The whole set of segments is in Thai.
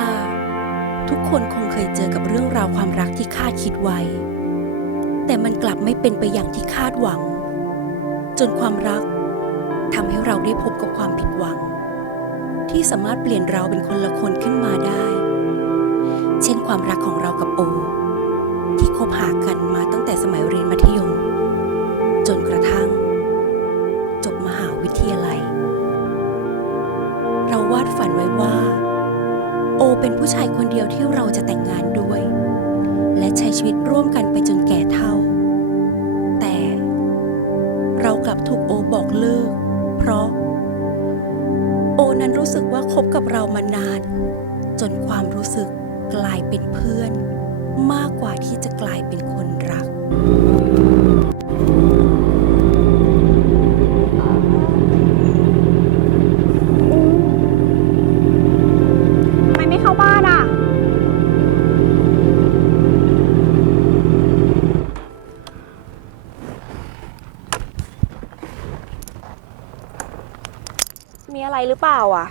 ว่า ทุกคนคงเคยเจอกับเรื่องราวความรักที่คาดคิดไว้ แต่มันกลับไม่เป็นไปอย่างที่คาดหวัง จนความรักทำให้เราได้พบกับความผิดหวัง ที่สามารถเปลี่ยนเราเป็นคนละคนขึ้นมาได้ เช่นความรักของเรากับโอ ที่คบหากันมาตั้งแต่สมัยเรียนมัธยม จนกระทั่ง จบมหาวิทยาลัย เราวาดฝันไว้ว่า โอเป็นผู้ชายคนเดียวที่เราจะแต่งงานด้วย และใช้ชีวิตร่วมกันไปจนแก่เฒ่า แต่เรากลับถูกโอบอกเลิก เพราะ โอนั้นรู้สึกว่าคบกับเรามานาน จนความรู้สึกกลายเป็นเพื่อน มากกว่าที่จะกลายเป็นคนรัก อะไรหรือเปล่าอะ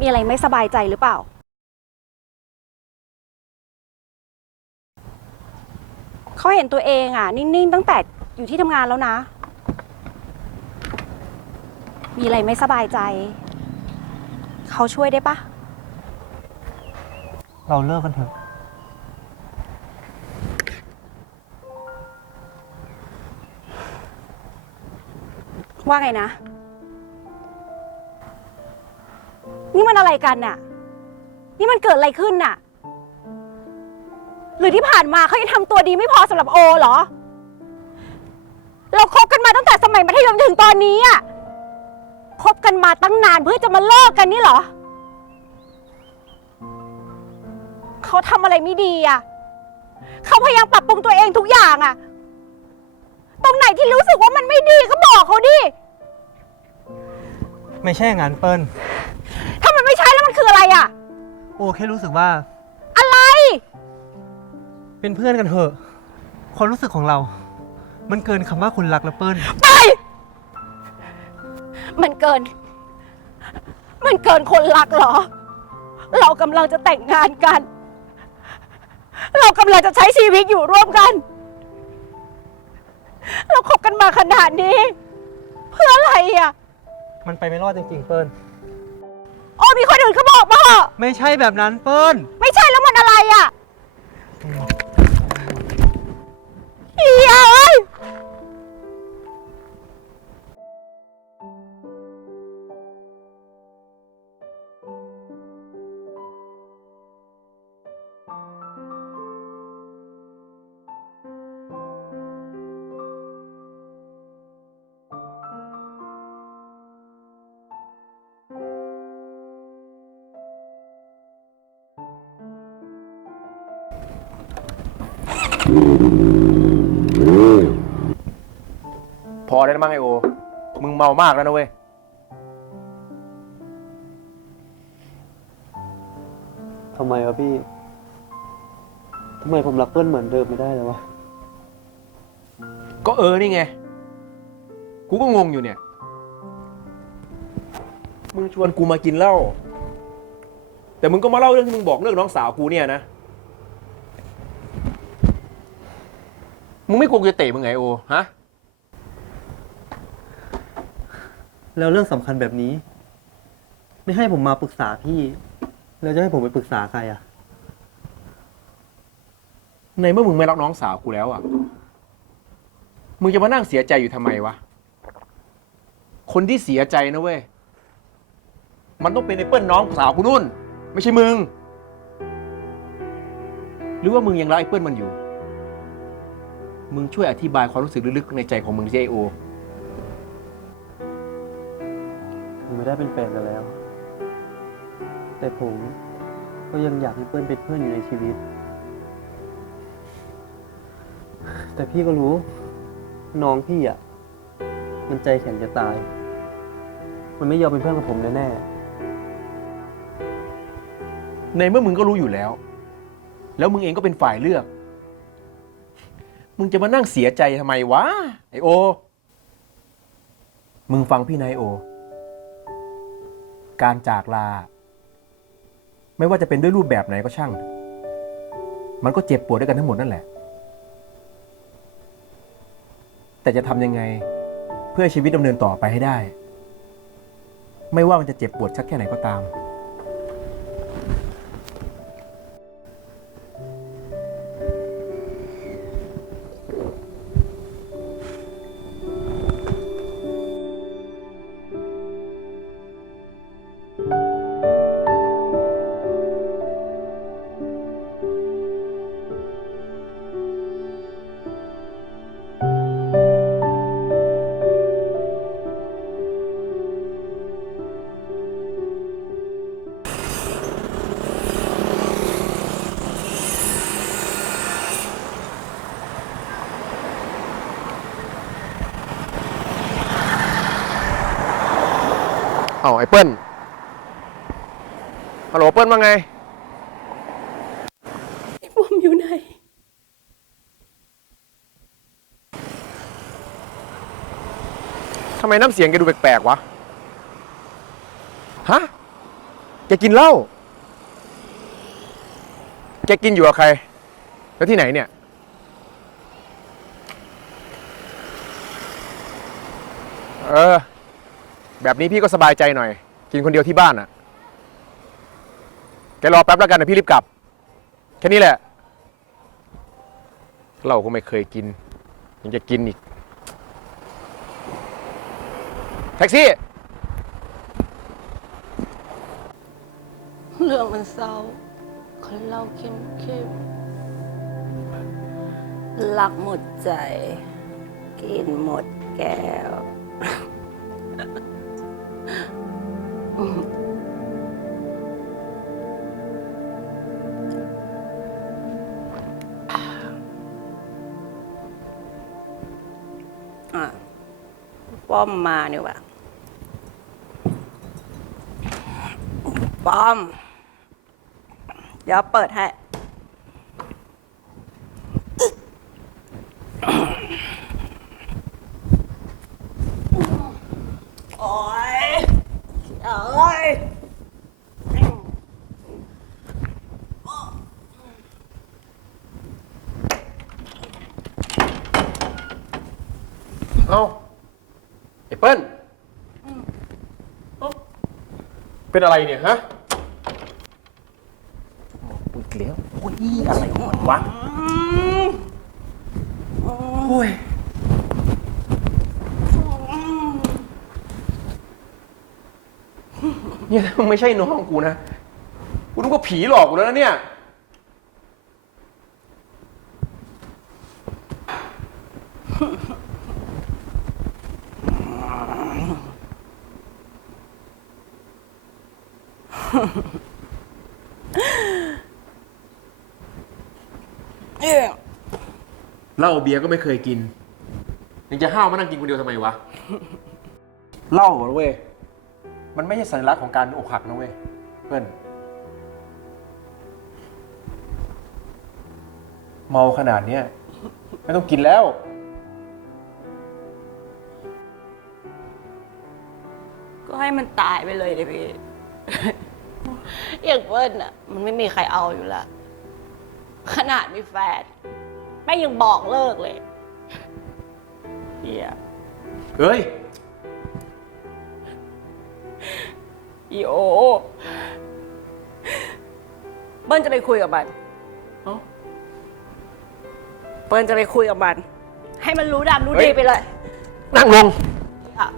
มีอะไรไม่สบายใจหรือเปล่า เขาเห็นตัวเองอะนิ่ง ๆ ตั้งแต่อยู่ที่ทำงานแล้วนะ มีอะไรไม่สบายใจ เขาช่วยได้ปะ เราเลิกกันเถอะ ว่าไงนะ นี่มันอะไรกันน่ะ นี่มันเกิดอะไรขึ้นน่ะ หรือที่ผ่านมาเขายังทำตัวดีไม่พอสำหรับโอเหรอ เราคบกันมาตั้งแต่สมัยมัธยมถึงตอนนี้อะคบกันมาตั้งนานเพื่อจะมาเลิกกันนี่เหรอ เขาทำอะไรไม่ดีอะเขาพยายามปรับปรุงตัวเองทุกอย่างอะตรงไหนที่รู้สึกว่ามันไม่ดีก็บอกเขาดิ ไม่ใช่อย่างนั้นเปิ้ล มันไม่ใช่แล้วมันคืออะไรอะ โอแค่รู้สึกว่า อะไร เป็นเพื่อนกันเถอะ ความรู้สึกของเรา มันเกินคำว่าคนรักแล้วเปิ้ล ไป มันเกิน มันเกินคนรักเหรอ เรากำลังจะแต่งงานกัน เรากำลังจะใช้ชีวิตอยู่ร่วมกัน เราคบกันมาขนาดนี้ เพื่ออะไรอะ มันไปไม่รอดจริงๆเปิ้ล โอ้มีคนอื่นเขาบอกมาเหอะไม่ใช่แบบนั้นเปิ้ลไม่ใช่แล้วมันอะไรอะ พอได้แล้วมั้งไอโอ มึงเมามากแล้วนะเว้ย ทำไมวะพี่ ทำไมผมรักเปิ้ลเหมือนเดิมไม่ได้เลยวะ ก็เออนี่ไง กูก็งงอยู่เนี่ย มึงชวนกูมากินเหล้า แต่มึงก็มาเล่าเรื่องที่มึงบอกเรื่องน้องสาวกูเนี่ยนะ มึงไม่กลัวกูจะเตะมึงไงโอฮะ แล้วเรื่องสำคัญแบบนี้ ไม่ให้ผมมาปรึกษาพี่ แล้วจะให้ผมไปปรึกษาใครอะ ในเมื่อมึงไม่รักน้องสาวกูแล้วอะ มึงจะมานั่งเสียใจอยู่ทำไมวะ คนที่เสียใจนะเว้ย มันต้องเป็นไอ้เปิ้ลน้องสาวกูนุ่น ไม่ใช่มึง หรือว่ามึงยังรักไอ้เปิ้ลมันอยู่ มึงช่วยอธิบายความรู้สึกลึกๆในใจของมึงสิไอโอถึงไม่ได้เป็นแฟนกันแล้ว แต่ผมก็ยังอยากให้เปิ้ลเป็นเพื่อนอยู่ในชีวิต แต่พี่ก็รู้ น้องพี่อะ มันใจแข็งจะตาย มันไม่ยอมเป็นเพื่อนกับผมแน่ในเมื่อมึงก็รู้อยู่แล้ว แล้วมึงเองก็เป็นฝ่ายเลือก มึงจะมานั่งเสียใจทำไมวะไอโอ มึงฟังพี่นายโอ การจากลา ไม่ว่าจะเป็นด้วยรูปแบบไหนก็ช่าง มันก็เจ็บปวดด้วยกันทั้งหมดนั่นแหละ แต่จะทำยังไงเพื่อชีวิตดำเนินต่อไปให้ได้ ไม่ว่ามันจะเจ็บปวดสักแค่ไหนก็ตาม เอาไอ้เปิ้ลฮัลโหลเปิ้ลว่าไงบอมอยู่ไหน ทำไมน้ำเสียงแกดูแปลกๆวะ ฮะ แกกินเหล้า แกกินอยู่กับใคร แล้วที่ไหนเนี่ย เออ แบบนี้พี่ก็สบายใจหน่อย กินคนเดียวที่บ้านอะแกรอแป๊บแล้วกันนะพี่รีบกลับ แค่นี้แหละเหล้าก็ไม่เคยกิน ยังจะกินอีก แท็กซี่ เรื่องมันเศร้าคนเราเข้มเข้มรักหมดใจ กินหมดแก้ว อมมาเนี่ยว่ะป้อม เดี๋ยวเปิดให้ โอ้ยเอ้ย เอาไอ้เปิ้ลเอ้า เป็นอะไรเนี่ยฮะอีกแล้วโอ้ยอะไรของมันวะโอ้ยเนี่ยถ้ามึงไม่ใช่น้องกูนะ กูนึกว่าผีหลอกกูแล้วนะเนี่ย เหล้าเบียร์ก็ไม่เคยกินยังจะห้าวมานั่งกินคนเดียวทำไมวะ เหล้าอะเว้ย มันไม่ใช่สัญลักษณ์ของการอกหักนะเว้ย เพื่อน เมาขนาดเนี้ยไม่ต้องกินแล้ว ก็ให้มันตายไปเลยดิพี่ อย่างเปิ้ลอะ มันไม่มีใครเอาอยู่ละขนาดมีแฟนแม่งยังบอกเลิกเลยเฮียเฮ้ย อีโอเปิ้ลจะไปคุยกับมันเอ้า เปิ้ลจะไปคุยกับมัน ให้มันรู้ดำรู้เฮ้ดียไปเลยนั่งลง อะ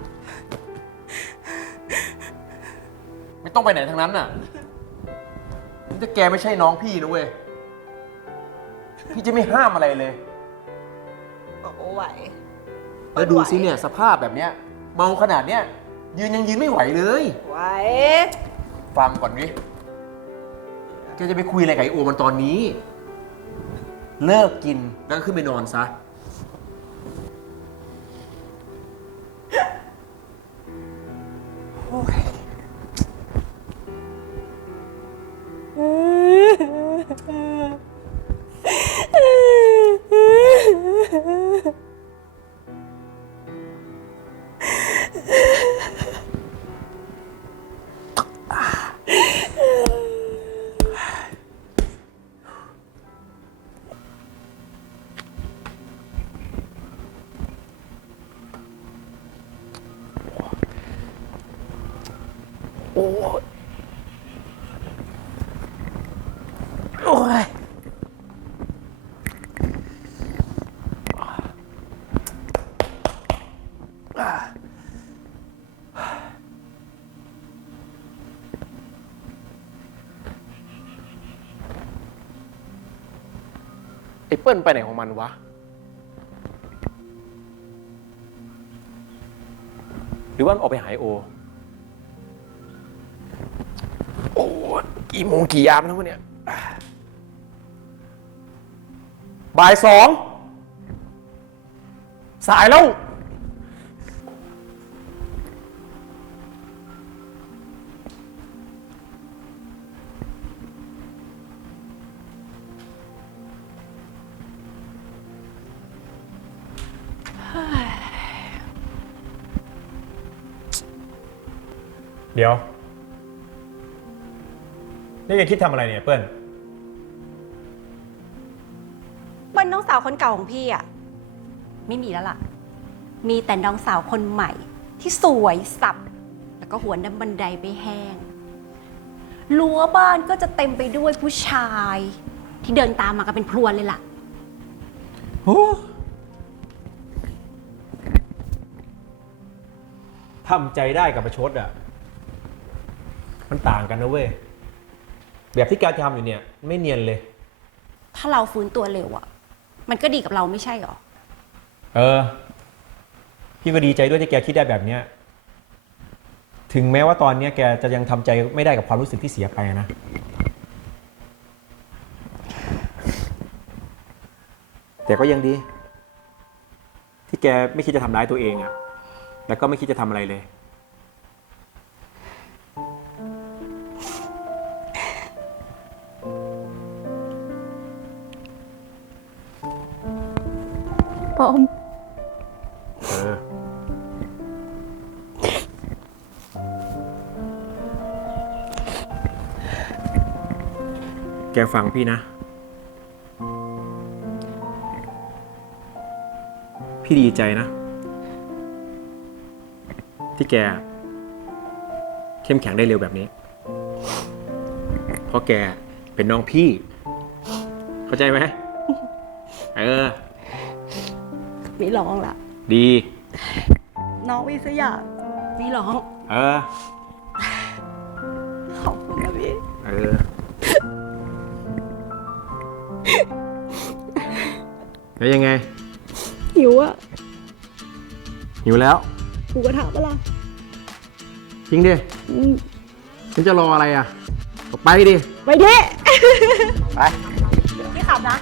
ไม่ต้องไปไหนทั้งนั้นน่ะ ถ้าแกไม่ใช่น้องพี่นะเว้ย พี่จะไม่ห้ามอะไรเลยโอ้ไหวแล้วดูสิเนี่ยสภาพแบบเนี้ย เมาขนาดเนี้ย ยืนยังยืนไม่ไหวเลย ไหว ฟังก่อนดิแกจะไปคุยอะไรกับไอโอมันตอนนี้ เลิกกินแล้วก็ขึ้นไปนอนซะ ไอ้เปิ้ลไปไหนของมันวะ หรือว่ามันออกไปหายโอ โอ้กี่โมงกี่ยามแล้ววะเนี่ยบ่ายสอง สายแล้ว นี่แกคิดทำอะไรเนี่ยเปิ้ลเปิ้ลน้องสาวคนเก่าของพี่อะไม่มีแล้วล่ะ มีแต่น้องสาวคนใหม่ ที่สวยสับ แล้วก็หัวน้ำบันไดไปแห้งรั้วบ้านก็จะเต็มไปด้วยผู้ชาย ที่เดินตามมากันเป็นพรวนเลยล่ะทำใจได้กับประชดอะ มันต่างกันนะเว้ย แบบที่แกทำอยู่เนี่ยไม่เนียนเลย ถ้าเราฟื้นตัวเร็วอะมันก็ดีกับเราไม่ใช่หรอ เออ พี่ก็ดีใจด้วยที่แกคิดได้แบบเนี้ยถึงแม้ว่าตอนเนี้ยแกจะยังทำใจไม่ได้กับความรู้สึกที่เสียไปนะ แต่ก็ยังดี ที่แกไม่คิดจะทำร้ายตัวเองอะแล้วก็ไม่คิดจะทำอะไรเลย ปอม เออแกฟังพี่นะ พี่ดีใจนะ ที่แก เข้มแข็งได้เร็วแบบนี้ เพราะแกเป็นน้องพี่ เข้าใจไหม เออ ไม่ร้องละดี น้องมีสักอย่างไม่ร้อง เออ ขอบคุณนะพี่ เออ แล้วยังไง หิวอะหิวแล้วกูก็ถามว่าล่ะจริงดิฉันจะรออะไรอะก็ไปดิ ไปดิ ไป พี่ขับนะ